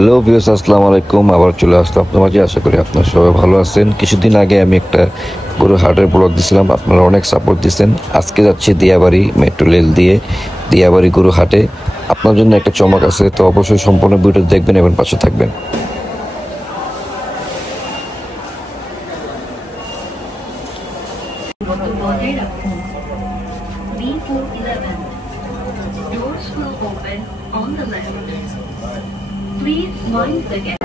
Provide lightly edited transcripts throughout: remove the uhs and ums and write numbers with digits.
Hello viewers, আসসালামু আলাইকুম। আবার চলে আসলাম আপনার মাঝে। আশা করি আপনারা সবাই ভালো আছেন। কিছুদিন আগে আমি একটা গরু হাটের ব্লগ দিছিলাম, আপনারা অনেক সাপোর্ট দিচ্ছেন। আজকে যাচ্ছি দিয়াবাড়ি মেট্রো রেল দিয়ে দিয়াবাড়ি গরু হাটে। আপনার জন্য একটা চমক আছে, তো অবশ্যই সম্পূর্ণ ভিডিও দেখবেন এবং পাশে থাকবেন। Doors will open on the left. Please mind the gap.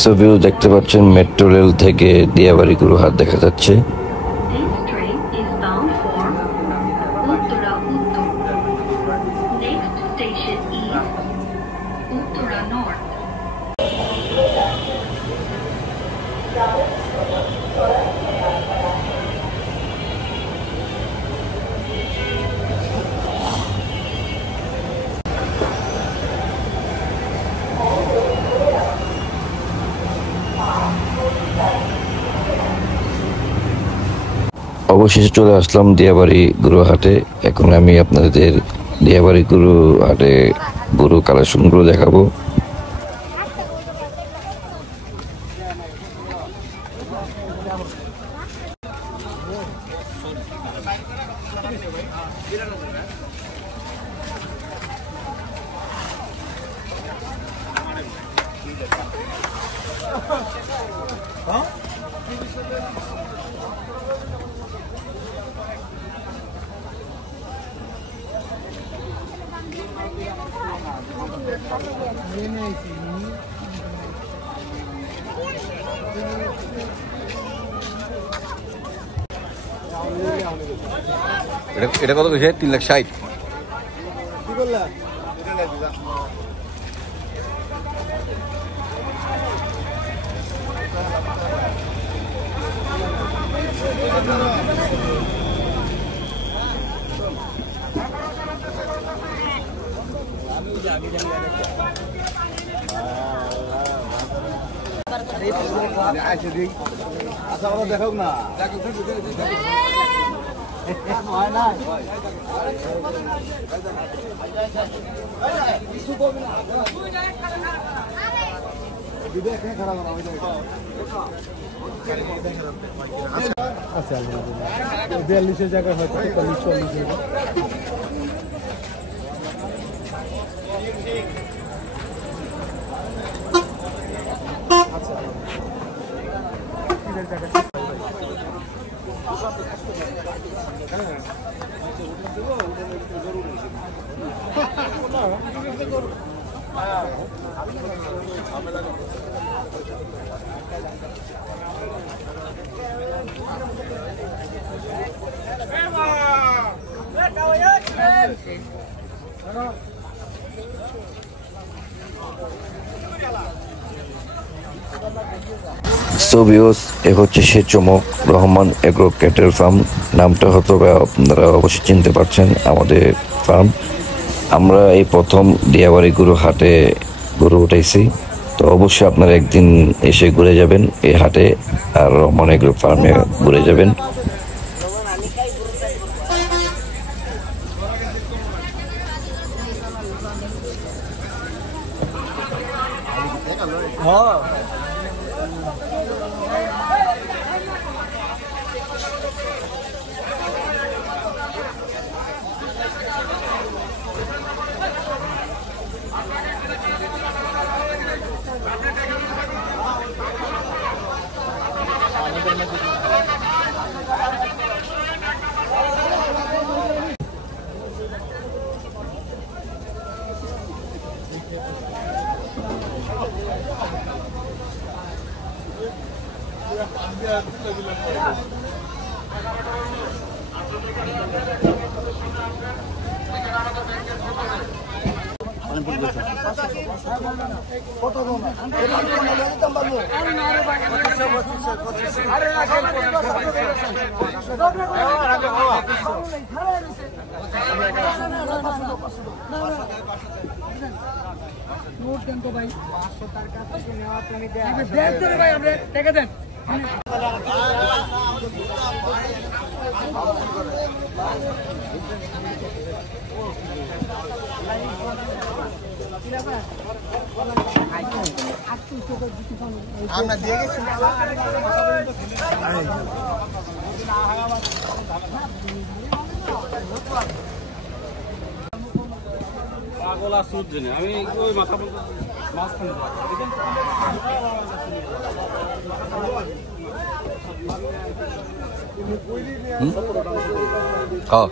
So view দেখতে পাচ্ছেন, মেট্রো রেল থেকে দিয়াবাড়ি গরু হাট দেখা যাচ্ছে। This train is bound for Uttara Uttur. Next station is Uttara North. অবশেষে চলে আসলাম দিয়াবাড়ি গরু হাটে। এখন আমি আপনাদের দিয়াবাড়ি গরু হাটে গরু কালেকশনগুলো দেখাবো। এটা কত কইছে? 3,60,000। কি বললা? আচ্ছা ওরা দেখো না, হয় না আচ্ছা 42 জায়গায় হয়তো 40 সো ভিউয়ার্স, এ হচ্ছে সে চমক, রহমান এগ্রো ক্যাটেল ফার্ম। নামটা হয়তো আপনারা অবশ্যই চিনতে পারছেন, আমাদের ফার্ম। আমরা এই প্রথম দিয়াবাড়ি গরু হাটে গরু উঠাইছি, তো অবশ্যই আপনারা একদিন এসে ঘুরে যাবেন এই হাটে, আর রহমান এগ্রো ফার্মে ঘুরে যাবেন। পাগলা সুদ জেনে আমি ওই মাথা মাঝখানে হ্যাঁ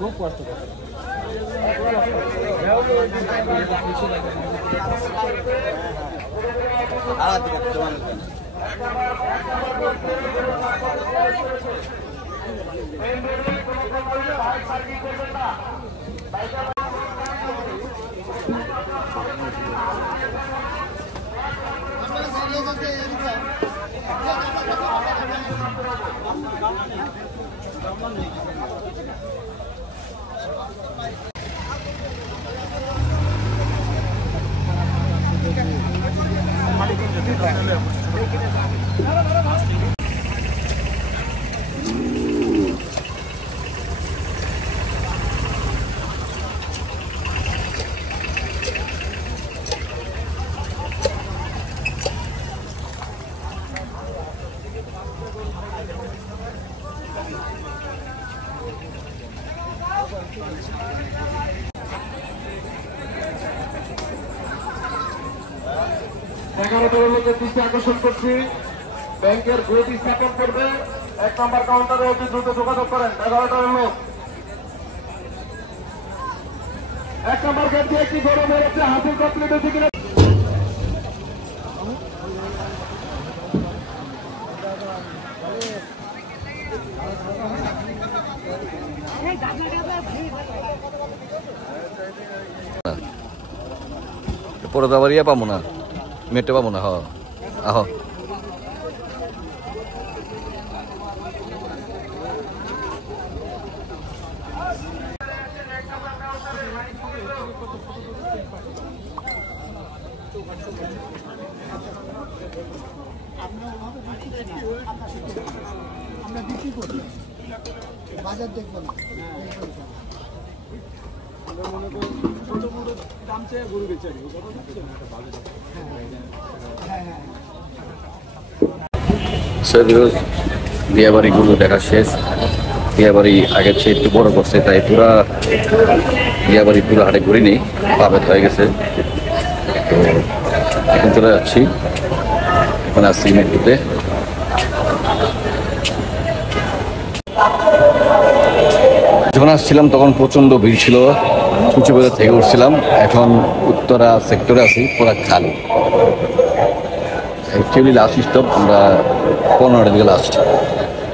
খুব কষ্ট করে দৃষ্টি আকর্ষণ করছি ব্যাংকের বুথ স্থাপন করবে 1 নম্বর কাউন্টারে অতি দ্রুত যোগাযোগ করেন 11টার লোক 1 নম্বর গেট দিয়ে একটি গরু মেরেছে হাসিল কমপ্লিট হয়েছে কিনা পরে তো আবার ইয়ে পাবো না মেটে পাবো না আহ আমরা বিক্রি করি বাজার দেখবো না দাম চেয়ে গরু বেচে বিয়াবাড়িগুলো দেখা শেষ বিয়াবাড়ি আগের চেয়ে একটু বড় করছে তাই পুরা বিয়াবাড়ি পুরো হাটে ঘুরিনি পাবে হয়ে গেছে তো এখন চলে যাচ্ছি এখন আসছি মেট্রোতে যখন আসছিলাম তখন প্রচন্ড ভিড় ছিল উঁচু বাজার থেকে উঠছিলাম এখন উত্তরা সেক্টরে আছি পুরা খালি অ্যাকচুয়ালি লাস্ট স্টপ আমরা 15টার দিকে লাস্ট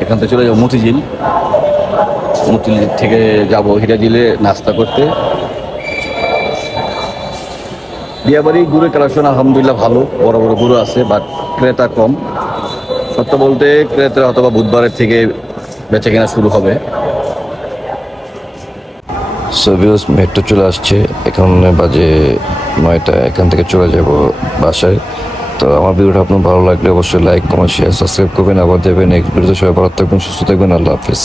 এখান থেকে চলে যাবো মতিঝিল থেকে যাবো হিরাঝিলে নাস্তা করতে বিয়াবাড়ি গুড়ের কালেকশন আলহামদুলিল্লাহ ভালো বড় বড় গুঁড়ো আছে বাট ক্রেতা কম সত্য বলতে ক্রেতা অথবা বুধবারের থেকে বেচা কেনা শুরু হবে সোভিউস মেট্রো চলে আসছে এখন বাজে 9টা এখান থেকে চলে যাব বাসায় তো আমার ভিডিওটা আপনার ভালো লাগলে অবশ্যই লাইক কমেন্ট শেয়ার সাবস্ক্রাইব করবেন আবার দেবেন নেক্সট ভিডিওতে সবাই ভালো থাকবেন সুস্থ থাকবেন আল্লাহ হাফেজ